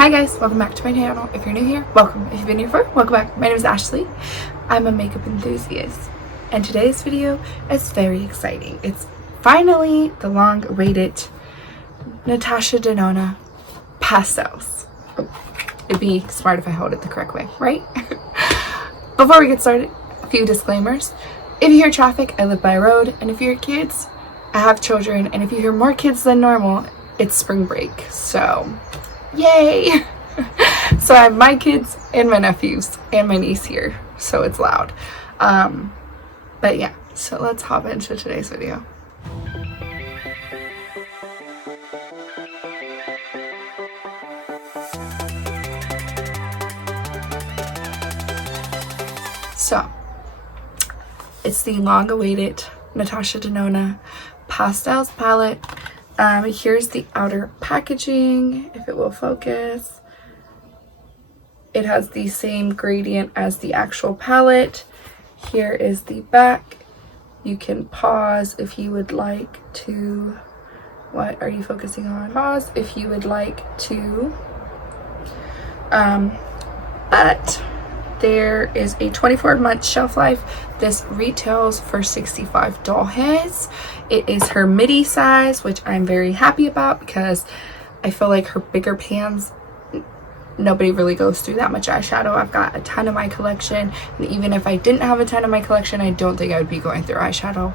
Hi guys, welcome back to my channel. If you're new here, welcome. If you've been here before, welcome back. My name is Ashley. I'm a makeup enthusiast, and today's video is very exciting. It's finally the long-awaited Natasha Denona pastels. It'd be smart if I held it the correct way, right? Before we get started, a few disclaimers. If you hear traffic, I live by a road, and if you hear kids, I have children, and if you hear more kids than normal, it's spring break, so yay! So I have my kids and my nephews and my niece here, so it's loud. But yeah, so let's hop into today's video. So it's the long-awaited Natasha Denona Pastels palette. Here's the outer packaging, if it will focus. It has the same gradient as the actual palette. Here is the back. You can pause if you would like to. What are you focusing on? Pause if you would like to. But there is a 24-month shelf life. This retails for $65. It is her midi size, which I'm very happy about because I feel like her bigger pans, nobody really goes through that much eyeshadow. I've got a ton of my collection, and even if I didn't have a ton of my collection, I don't think I would be going through eyeshadow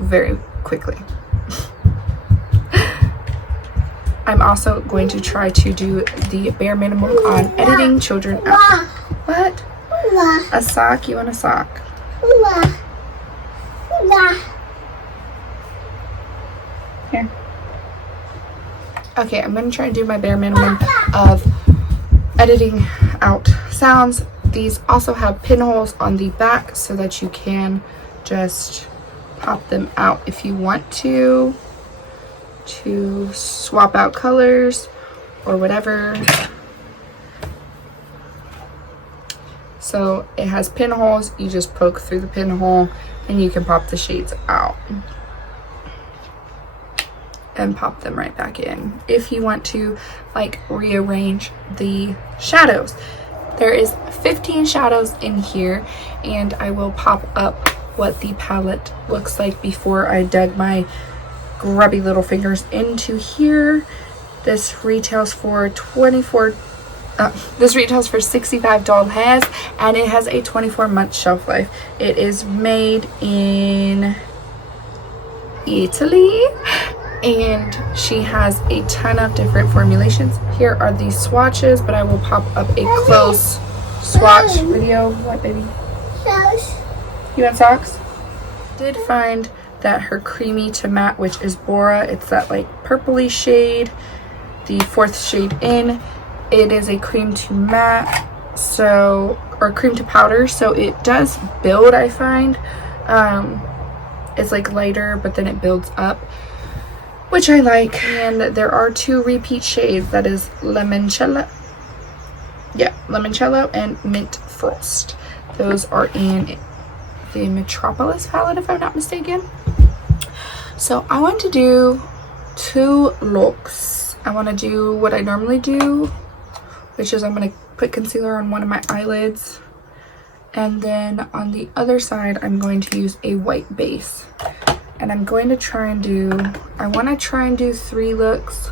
very quickly. I'm also going to try to do the bare minimum on editing children out. What? A sock? You want a sock? Here. Okay, I'm going to try and do my bare minimum of editing out sounds. These also have pinholes on the back so that you can just pop them out if you want to swap out colors or whatever. So it has pinholes. You just poke through the pinhole and you can pop the shades out and pop them right back in if you want to like rearrange the shadows. There is 15 shadows in here, and I will pop up what the palette looks like before I dug my grubby little fingers into here. This retails for $65, and it has a 24-month shelf life. It is made in Italy, and she has a ton of different formulations. Here are the swatches, but I will pop up a close swatch video. What, baby? Socks. You want socks? Did find that her creamy to matte, which is Bora, it's that like purpley shade, the fourth shade in. It is a cream to matte, so, or cream to powder, so it does build, I find. It's like lighter, but then it builds up, which I like. And there are two repeat shades, that is limoncello, limoncello and mint frost. Those are in the Metropolis palette, if I'm not mistaken. So I want to do two looks. I want to do what I normally do, which is I'm going to put concealer on one of my eyelids, and then on the other side I'm going to use a white base. And I'm going to try and do, I want to try and do 3 looks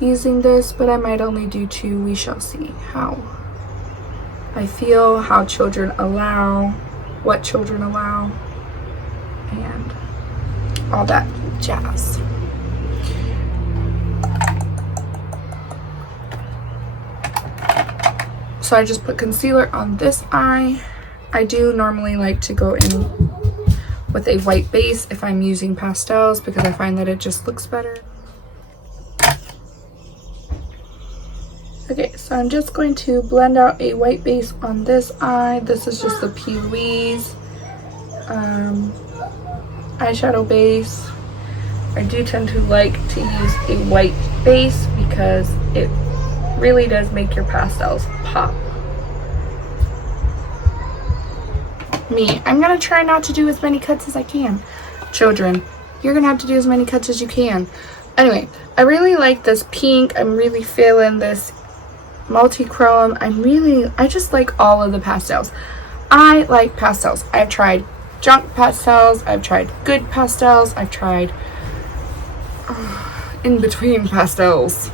using this, but I might only do 2. We shall see how I feel, how children allow, what children allow, and all that jazz. So I just put concealer on this eye. I do normally like to go in with a white base if I'm using pastels, because I find that it just looks better. Okay, so I'm just going to blend out a white base on this eye. This is just the P. Louise eyeshadow base. I do tend to like to use a white base because it really does make your pastels pop. I'm gonna try not to do as many cuts as I can. Children, you're gonna have to do as many cuts as you can. Anyway, I really like this pink. I'm really feeling this multi-chrome. I just like all of the pastels. I like pastels. I've tried junk pastels. I've tried good pastels. I've tried in between pastels.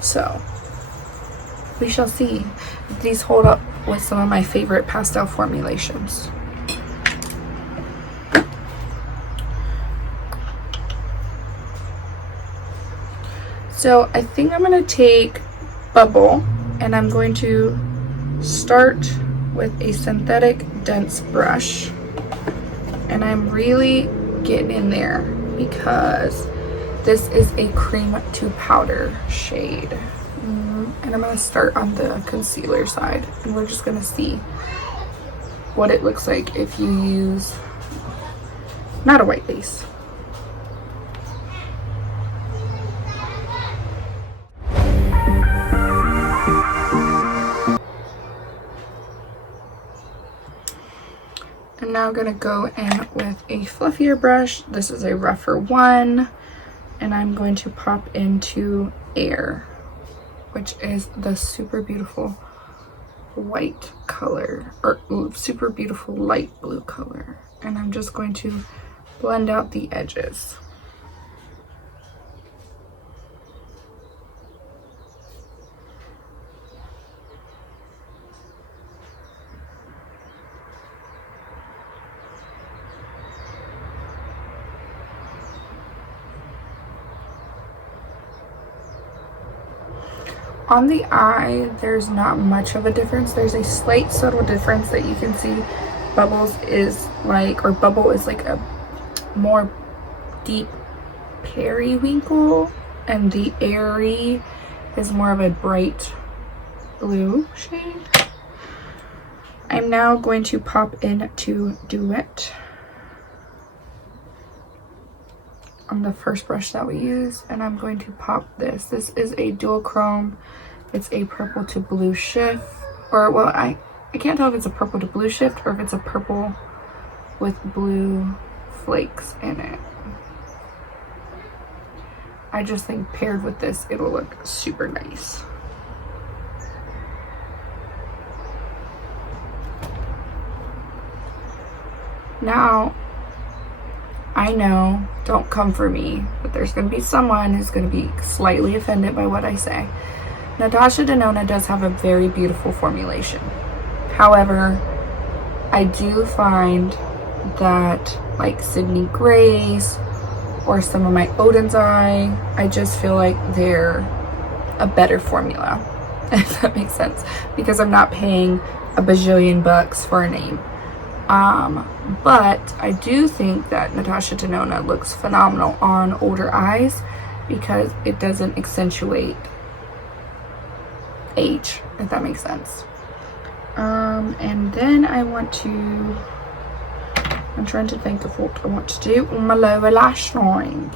So we shall see if these hold up with some of my favorite pastel formulations. So I think I'm going to take Bubble, and I'm going to start with a synthetic dense brush. And I'm really getting in there because this is a cream to powder shade. And I'm going to start on the concealer side, and we're just going to see what it looks like if you use not a white base. I'm now going to go in with a fluffier brush. This is a rougher one, and I'm going to pop into Air, which is the super beautiful white color, or super beautiful light blue color. And I'm just going to blend out the edges. On the eye, there's not much of a difference. There's a slight subtle difference that you can see. Bubble is like a more deep periwinkle, and the Airy is more of a bright blue shade. I'm now going to pop into Duet on the first brush that we use, and I'm going to pop this. This is a dual chrome. It's a purple to blue shift, or well, I can't tell if it's a purple to blue shift or if it's a purple with blue flakes in it. I just think paired with this, it'll look super nice. Now, I know, don't come for me, but there's going to be someone who's going to be slightly offended by what I say. Natasha Denona does have a very beautiful formulation. However, I do find that like Sydney Grace or some of my Odin's Eye, I just feel like they're a better formula, if that makes sense, because I'm not paying a bajillion bucks for a name. But I do think that Natasha Denona looks phenomenal on older eyes because it doesn't accentuate age, if that makes sense. And then I'm trying to think of what I want to do on my lower lash line.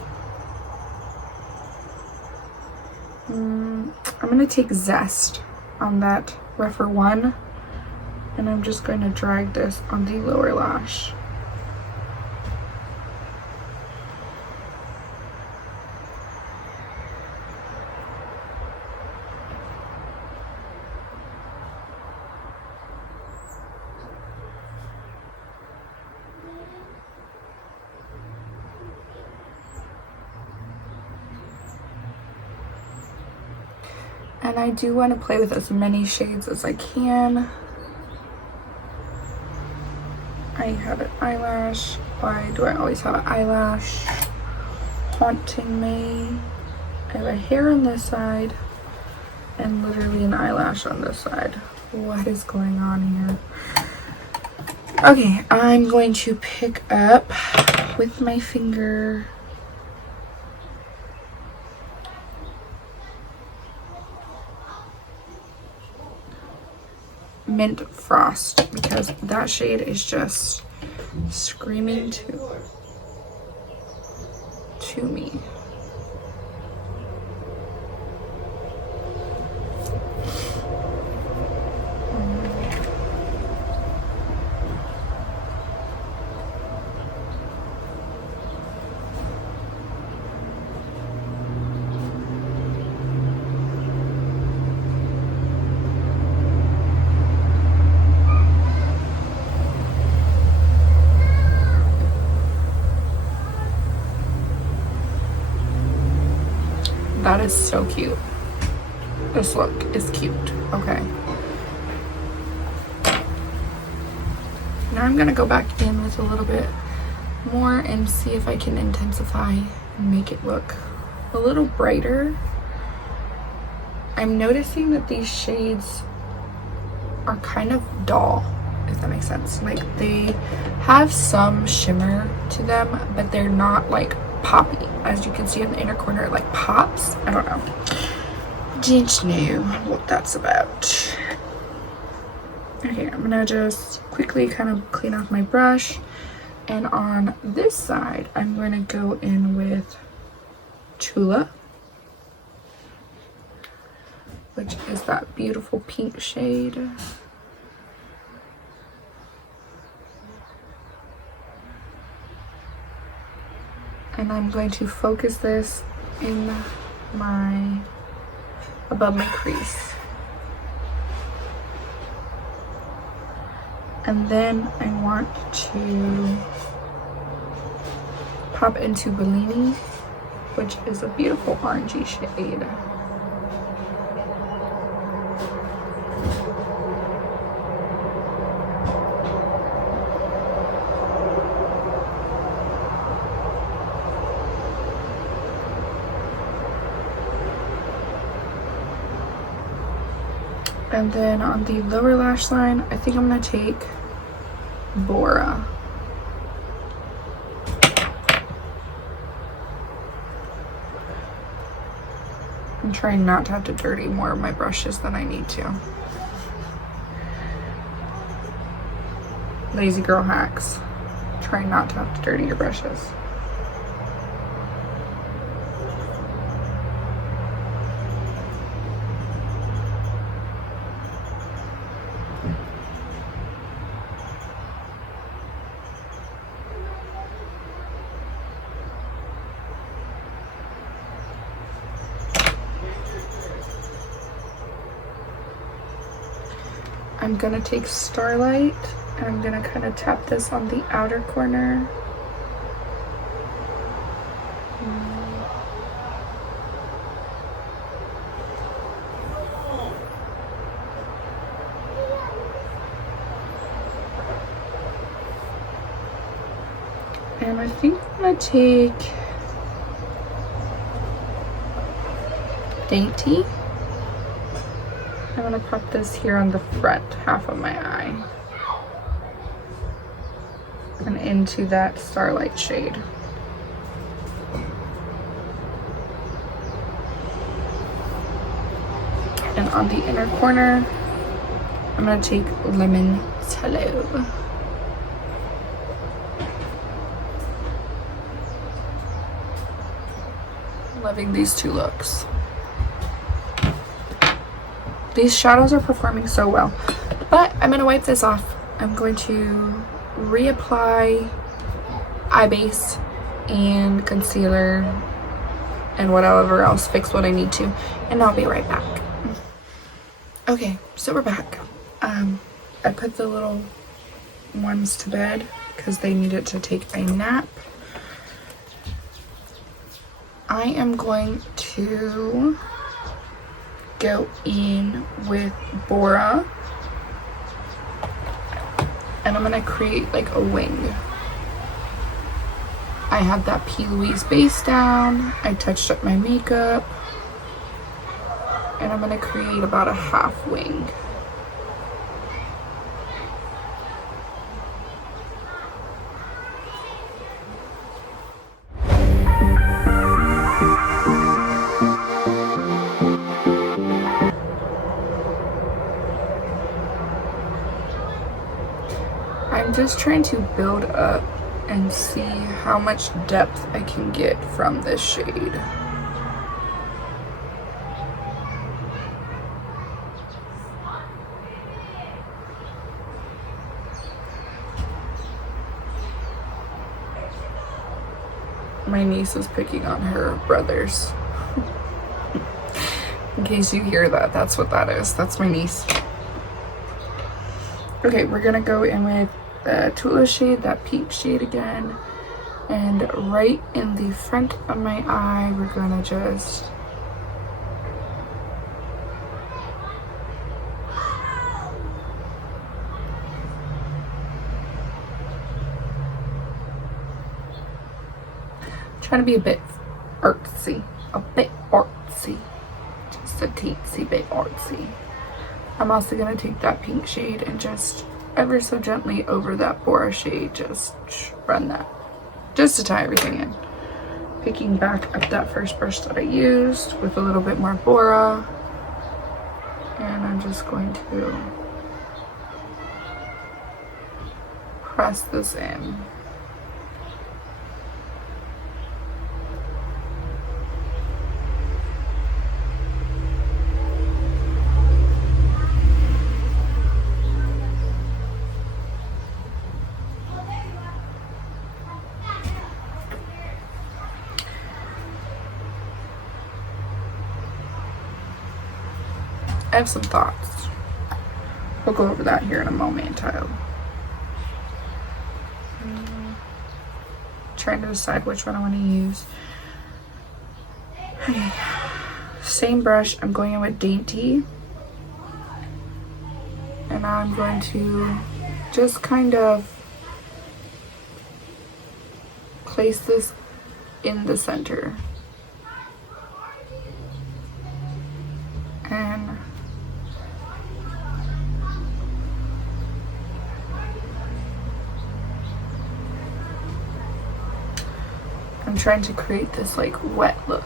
I'm going to take Zest on that rougher one, and I'm just going to drag this on the lower lash. And I do want to play with as many shades as I can. I have an eyelash. Why do I always have an eyelash haunting me? I have a hair on this side and literally an eyelash on this side. What is going on here? Okay, I'm going to pick up with my finger Mint Frost, because that shade is just screaming to me. That is so cute. This look is cute. Okay. Now I'm gonna go back in with a little bit more and see if I can intensify and make it look a little brighter. I'm noticing that these shades are kind of dull, if that makes sense. Like, they have some shimmer to them, but they're not like poppy. As you can see in the inner corner, it like pops. I don't know. Don't know what that's about. Okay, I'm gonna just quickly kind of clean off my brush, and on this side I'm going to go in with Tula, which is that beautiful pink shade. And I'm going to focus this in above my crease. And then I want to pop into Bellini, which is a beautiful orangey shade. And then on the lower lash line, I think I'm gonna take Bora. I'm trying not to have to dirty more of my brushes than I need to. Lazy girl hacks. Try not to have to dirty your brushes. I'm gonna take Starlight and I'm gonna kind of tap this on the outer corner. And I think I'm gonna take Dainty. I'm gonna pop this here on the front half of my eye and into that Starlight shade. And on the inner corner, I'm gonna take Lemon Tallow. Loving these two looks. These shadows are performing so well, but I'm gonna wipe this off. I'm going to reapply eye base and concealer and whatever else, fix what I need to, and I'll be right back. Okay, so we're back. I put the little ones to bed because they needed to take a nap. I am going to go in with Bora and I'm gonna create like a wing. I have that P. Louise base down. I touched up my makeup and I'm gonna create about a half wing. I'm just trying to build up and see how much depth I can get from this shade. My niece is picking on her brothers. In case you hear that, that's what that is. That's my niece. Okay, we're gonna go in with the Tula shade, that pink shade again, and right in the front of my eye we're gonna just trying to be a bit artsy. A bit artsy. Just a teensy bit artsy. I'm also going to take that pink shade and just ever so gently over that Bora shade, just run that. Just to tie everything in. Picking back up that first brush that I used with a little bit more Bora. And I'm just going to press this in. I have some thoughts. We'll go over that here in a moment. Trying to decide which one I want to use. Same brush. I'm going in with Dainty. And I'm going to just kind of place this in the center. And I'm trying to create this like wet look.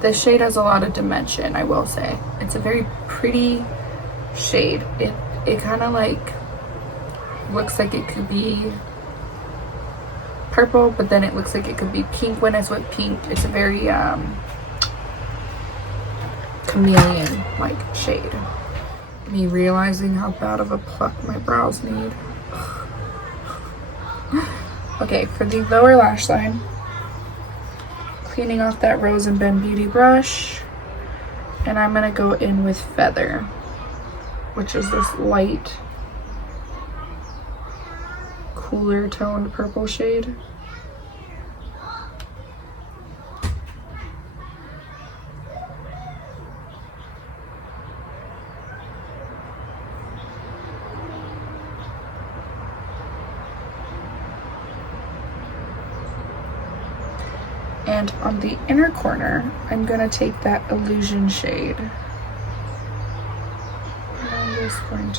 This shade has a lot of dimension, I will say. It's a very pretty shade. It kind of like looks like it could be purple, but then it looks like it could be pink when it's with pink. It's a very chameleon like shade. Me realizing how bad of a pluck my brows need. Okay, for the lower lash line, cleaning off that Rose and Ben Beauty brush, and I'm gonna go in with Feather, which is this light, cooler toned purple shade. And on the inner corner, I'm gonna take that Illusion shade. And I'm just going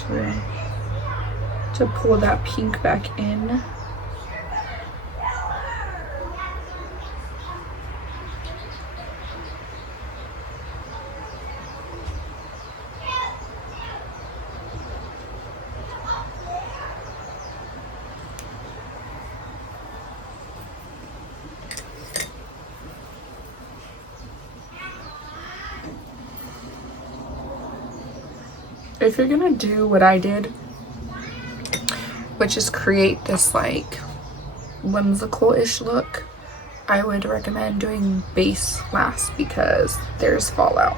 to pull that pink back in. If you're gonna do what I did, which is create this like whimsical-ish look, I would recommend doing base last because there's fallout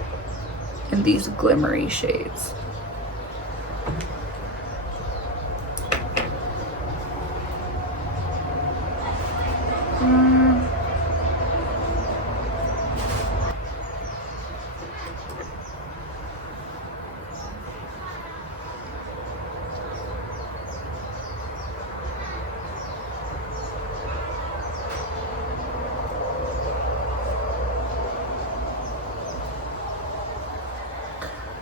in these glimmery shades.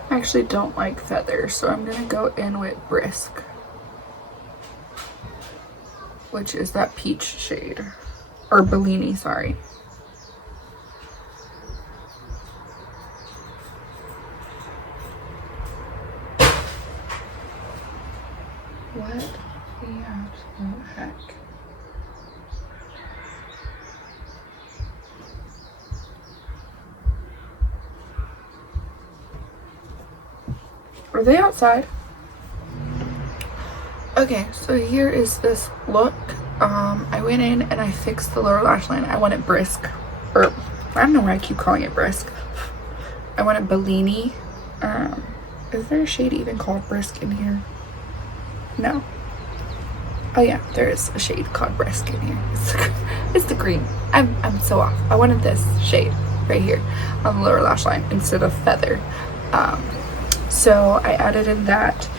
I actually don't like Feather, so I'm gonna go in with Brisk, which is that peach shade, or Bellini, sorry. What the absolute heck? Are they outside? Okay, so here is this look. I went in and I fixed the lower lash line. I want it brisk, or I don't know why I keep calling it brisk. I want it Bellini. Is there a shade even called brisk in here? No. Oh yeah, there is a shade called brisk in here. It's the green. I'm so off. I wanted this shade right here on the lower lash line instead of Feather. So I added in that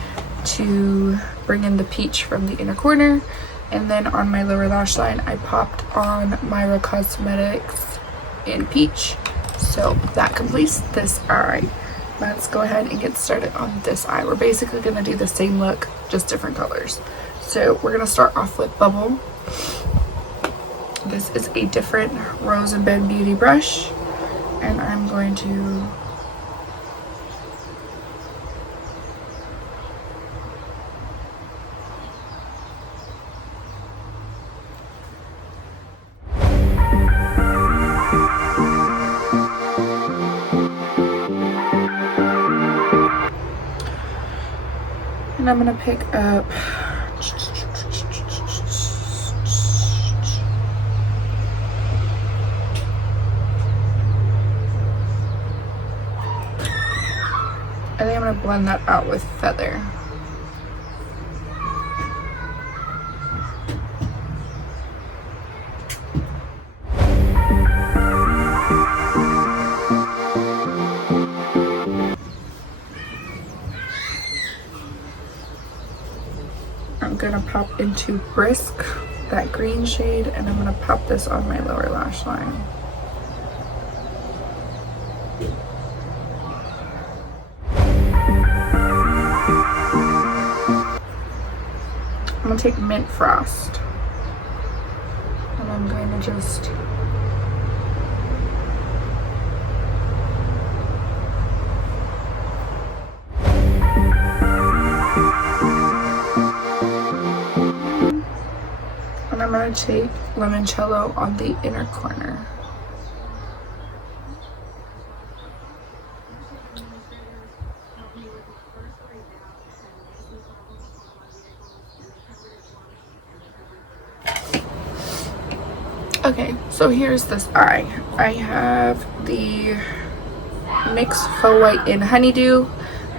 to bring in the peach from the inner corner. And then on my lower lash line, I popped on Myra Cosmetics in peach. So that completes this eye. Let's go ahead and get started on this eye. We're basically going to do the same look, just different colors. So we're going to start off with Bubble. This is a different Rose and Ben Beauty brush. And I'm going to I'm gonna pick up I think I'm gonna blend that out with Feather. I'm gonna pop into Brisk, that green shade, and I'm gonna pop this on my lower lash line. I'm gonna take Mint Frost, and I'm going to just I'm going to take Limoncello on the inner corner. Okay, so here's this eye. I have the NYX Faux White in Honeydew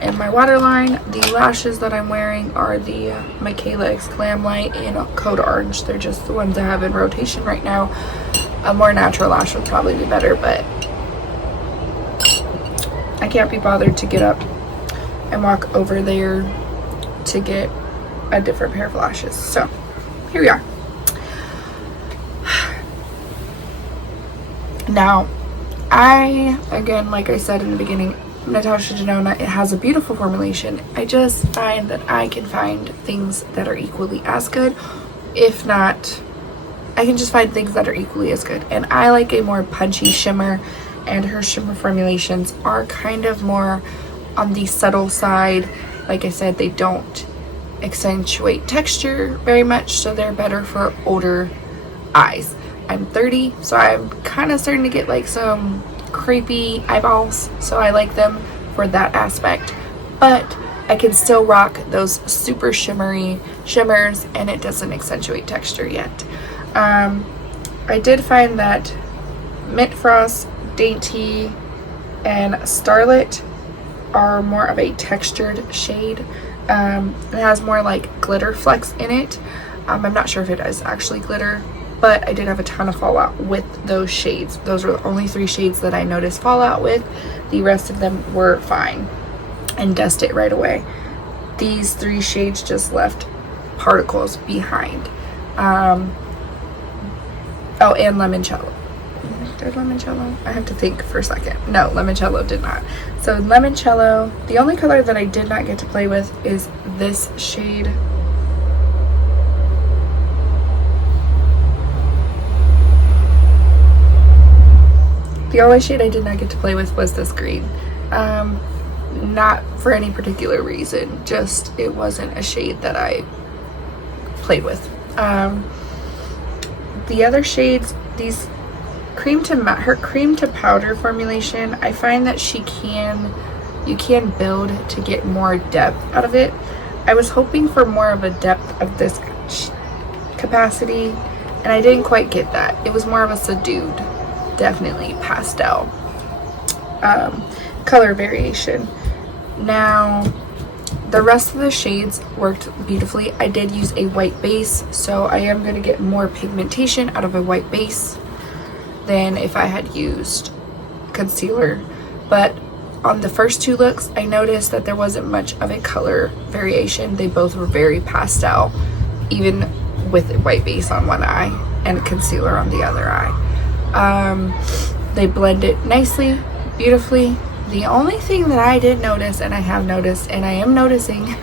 in my waterline. The lashes that I'm wearing are the Michaela X Glam Light in Code Orange. They're just the ones I have in rotation right now. A more natural lash would probably be better, but I can't be bothered to get up and walk over there to get a different pair of lashes. So here we are. Now, again, like I said in the beginning, Natasha Denona, it has a beautiful formulation. I just find that I can find things that are equally as good. If not, I can just find things that are equally as good. And I like a more punchy shimmer, and her shimmer formulations are kind of more on the subtle side. Like I said, they don't accentuate texture very much, so they're better for older eyes. I'm 30, so I'm kind of starting to get like some crepey eyeballs, so I like them for that aspect, but I can still rock those super shimmery shimmers, and it doesn't accentuate texture yet. I did find that Mint Frost, Dainty, and Starlit are more of a textured shade. It has more like glitter flecks in it. I'm not sure if it is actually glitter, but I did have a ton of fallout with those shades. Those were the only 3 shades that I noticed fallout with. The rest of them were fine and dusted right away. These 3 shades just left particles behind. Oh, and Limoncello. Did Limoncello? I have to think for a second. No, Limoncello did not. So Limoncello, the only color that I did not get to play with is this shade. The only shade I did not get to play with was this green. Not for any particular reason, just it wasn't a shade that I played with. The other shades, these her cream to powder formulation, I find that you can build to get more depth out of it. I was hoping for more of a depth of this capacity, and I didn't quite get that. It was more of a subdued, definitely pastel color variation. Now the rest of the shades worked beautifully. I did use a white base, so I am going to get more pigmentation out of a white base than if I had used concealer, but on the first two looks, I noticed that there wasn't much of a color variation. They both were very pastel, even with a white base on one eye and concealer on the other eye. They blend it nicely, beautifully. The only thing that I did notice, and I have noticed, and I am noticing,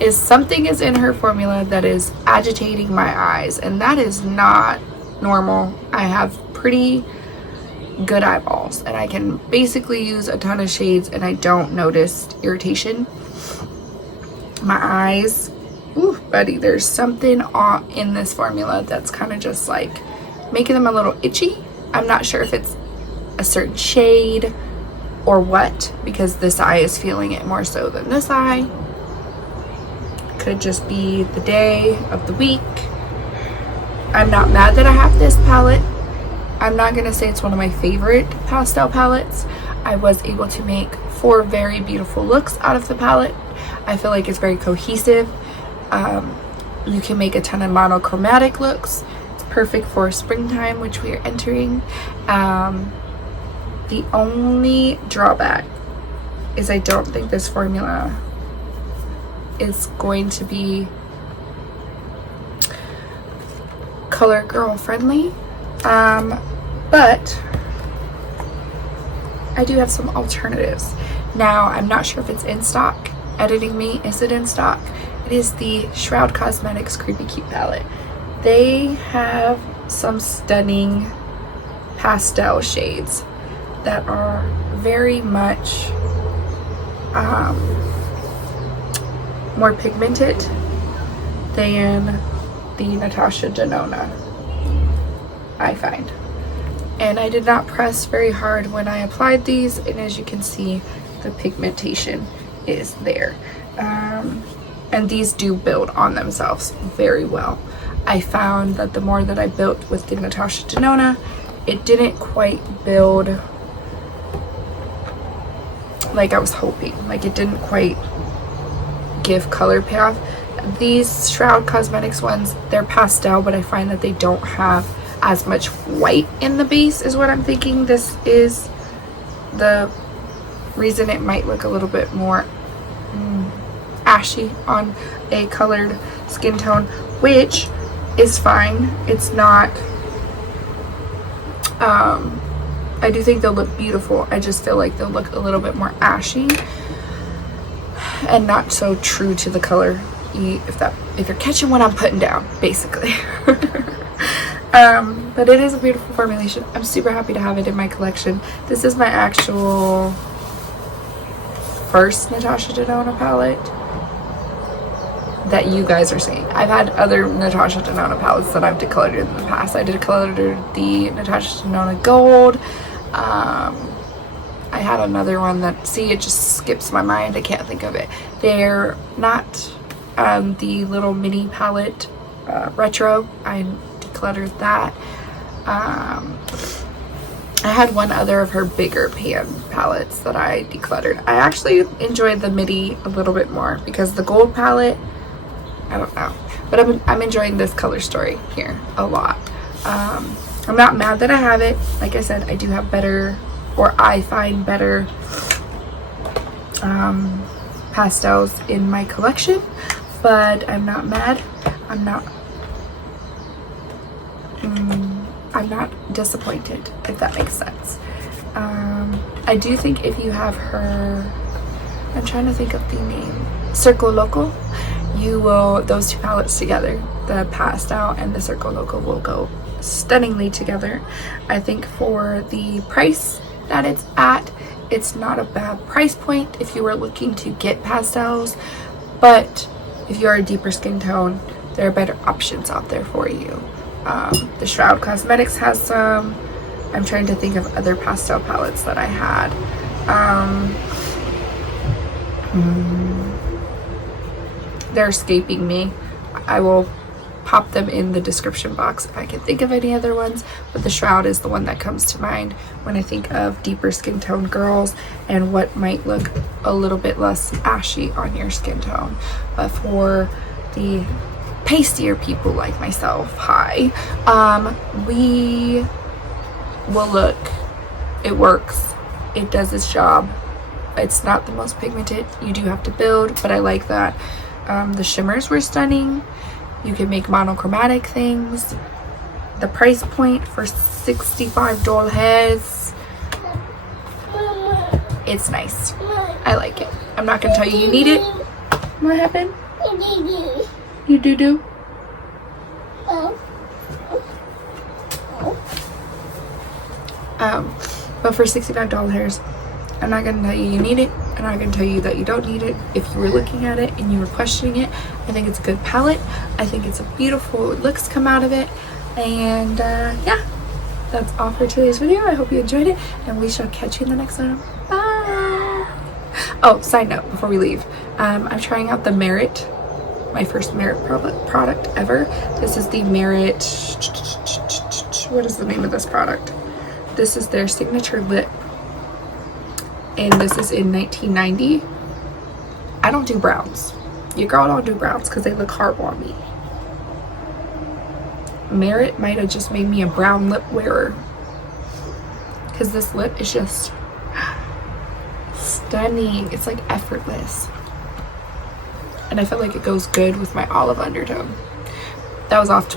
is something is in her formula that is agitating my eyes, and that is not normal. I have pretty good eyeballs, and I can basically use a ton of shades and I don't notice irritation. My eyes, ooh buddy, there's something in this formula that's kind of just like making them a little itchy. I'm not sure if it's a certain shade or what, because this eye is feeling it more so than this eye. Could just be the day of the week. I'm not mad that I have this palette. I'm not gonna say it's one of my favorite pastel palettes. I was able to make 4 very beautiful looks out of the palette. I feel like it's very cohesive. You can make a ton of monochromatic looks. It's perfect for springtime, which we are entering. The only drawback is I don't think this formula is going to be color girl friendly. But I do have some alternatives. Now, I'm not sure if it's in stock. Editing me, is it in stock? It is the Shroud Cosmetics Creepy Cute palette. They have some stunning pastel shades that are very much more pigmented than the Natasha Denona, I find. And I did not press very hard when I applied these, and as you can see, the pigmentation is there. And these do build on themselves very well. I found that the more that I built with the Natasha Denona, it didn't quite build like I was hoping. Like, it didn't quite give color payoff. These Shroud Cosmetics ones, they're pastel, but I find that they don't have as much white in the base is what I'm thinking. This is the reason it might look a little bit more ashy on a colored skin tone, which is fine. It's not I do think they'll look beautiful. I just feel like they'll look a little bit more ashy and not so true to the color, if you're catching what I'm putting down, basically. But it is a beautiful formulation. I'm super happy to have it in my collection. This is my actual first Natasha Denona palette that you guys are seeing. I've had other Natasha Denona palettes that I've decluttered in the past. I decluttered the Natasha Denona Gold. I had another one that, see, it just skips my mind. I can't think of it. They're not the little mini palette retro. I decluttered that. I had one other of her bigger pan palettes that I decluttered. I actually enjoyed the midi a little bit more because the gold palette, I don't know, but I'm enjoying this color story here a lot. I'm not mad that I have it. Like I said, I do have better, or I find better pastels in my collection, but I'm not mad. I'm not disappointed, if that makes sense. I do think if you have her, I'm trying to think of the name, Circo Loco, you will, those two palettes together, the pastel and the Circo Loco, will go stunningly together. I think for the price that it's at, it's not a bad price point if you were looking to get pastels, but if you're a deeper skin tone, there are better options out there for you. The Shroud Cosmetics has some. I'm trying to think of other pastel palettes that I had. They're escaping me. I will pop them in the description box if I can think of any other ones, but the Shroud is the one that comes to mind when I think of deeper skin tone girls and what might look a little bit less ashy on your skin tone. But for the pastier people like myself, we will look, it works, it does its job, It's not the most pigmented. You do have to build, but I like that. The shimmers were stunning. You can make monochromatic things. The price point for $65, it's nice. I like it. I'm not gonna tell you you need it. What happened? You do? But for $65, I'm not gonna tell you you need it. I'm not gonna tell you that you don't need it. If you were looking at it and you were questioning it, I think it's a good palette. I think it's a beautiful looks come out of it. And yeah, that's all for today's video. I hope you enjoyed it, and we shall catch you in the next one. Bye. Oh, side note before we leave, I'm trying out the Merit, my first Merit product ever. This is the Merit, what is the name of this product? This is their signature lip, and this is in 1990. I don't do browns. Your girl don't do browns because they look horrible on me. Merit might have just made me a brown lip wearer, because this lip is just stunning. It's like effortless, and I feel like it goes good with my olive undertone. That was off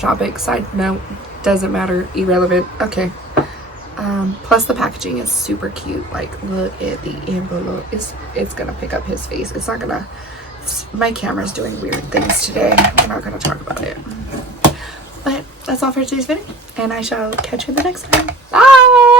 topic. Side note, doesn't matter, irrelevant. Okay. Plus the packaging is super cute. Like, look at the envelope. It's gonna pick up his face. It's not gonna. My camera's doing weird things today. We're not gonna talk about it. But that's all for today's video, and I shall catch you in the next one. Bye.